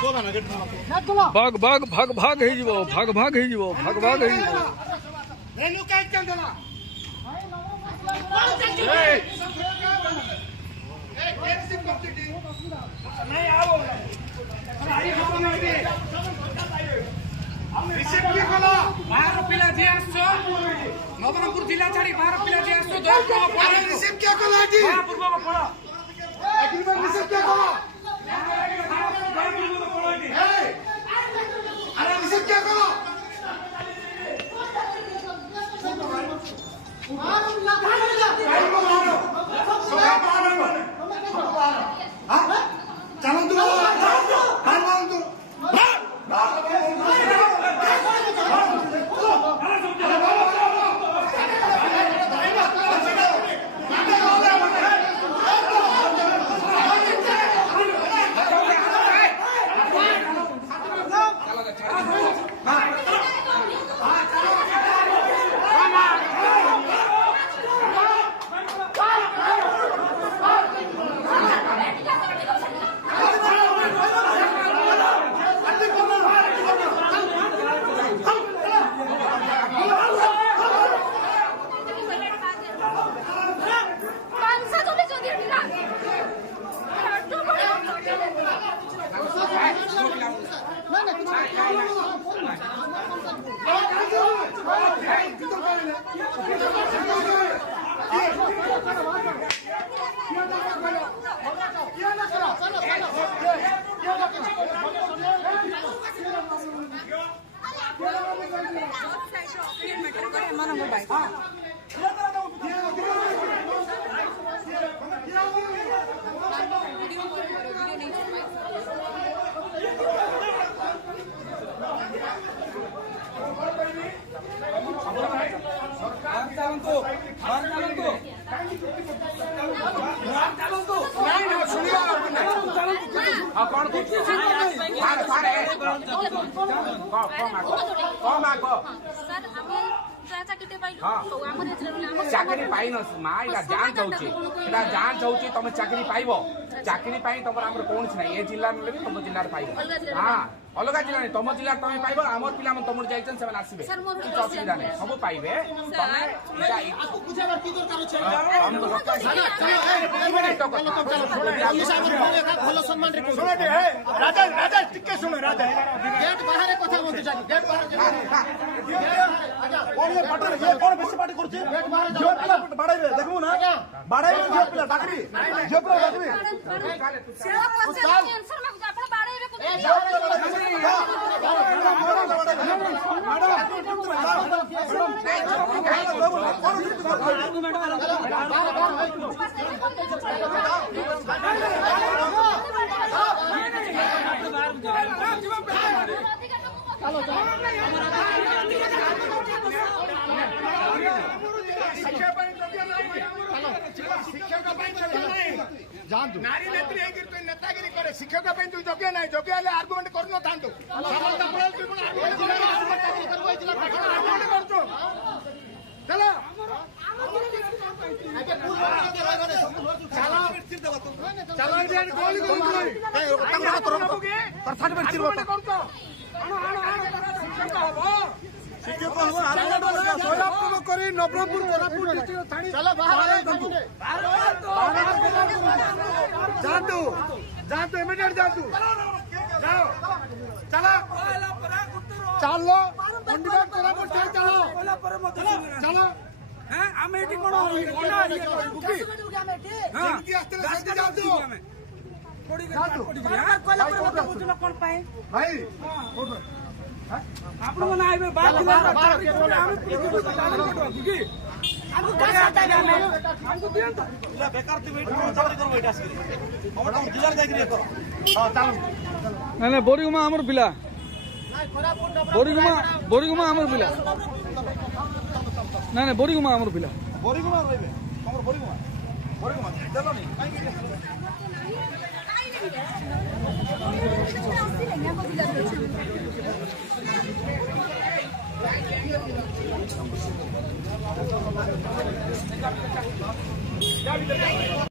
भाग भाग भाग भाग हे जीवो भाग भाग हे जीवो भाग भाग हे जीवो रेन्यू काय केलं नहीं आओ रिसिप्ट की कला 12 पिला जे आसो नवरंगपुर जिल्ला छाडी 12 पिला जे आसो अरे रिसिप्ट क्या कला जी पूर्व को पढो एग्रीमेंट रिसिप्ट क्या कला अरे रिसिप्ट क्या कला चलो तू चाकरी पाइन माँ यहाँ जांच होची तुम चाकरी पाइब चाकरी तुम कौन ना ये जिला तुम जिले पाइब हाँ अलग जिला नहीं तुम जिला तुम पाइब आम पिला तुम जाइछन से आसबे किछ असुविधा नहीं सब पाइबे नारी नेत्री नेतागिरी करे शिक्षक योग्य ना योग्य आर्गुमेंट कर नवरंगपुर जातु इमीडिएट जातु जाओ चलो चलो चलो चलो आम ये भाई आपण ना आइबे बात हमको दियन त इला बेकार ती वेट चाकरी करू एटा आसी हमर हम जिल्ला जाई करी करो हां चालू नहीं नहीं बोरीगुमा हमर पिला बोरीगुमा हमर पिला नहीं नहीं बोरीगुमा हमर पिला बोरीगुमा रहबे हमर बोरीगुमा चलो नहीं काई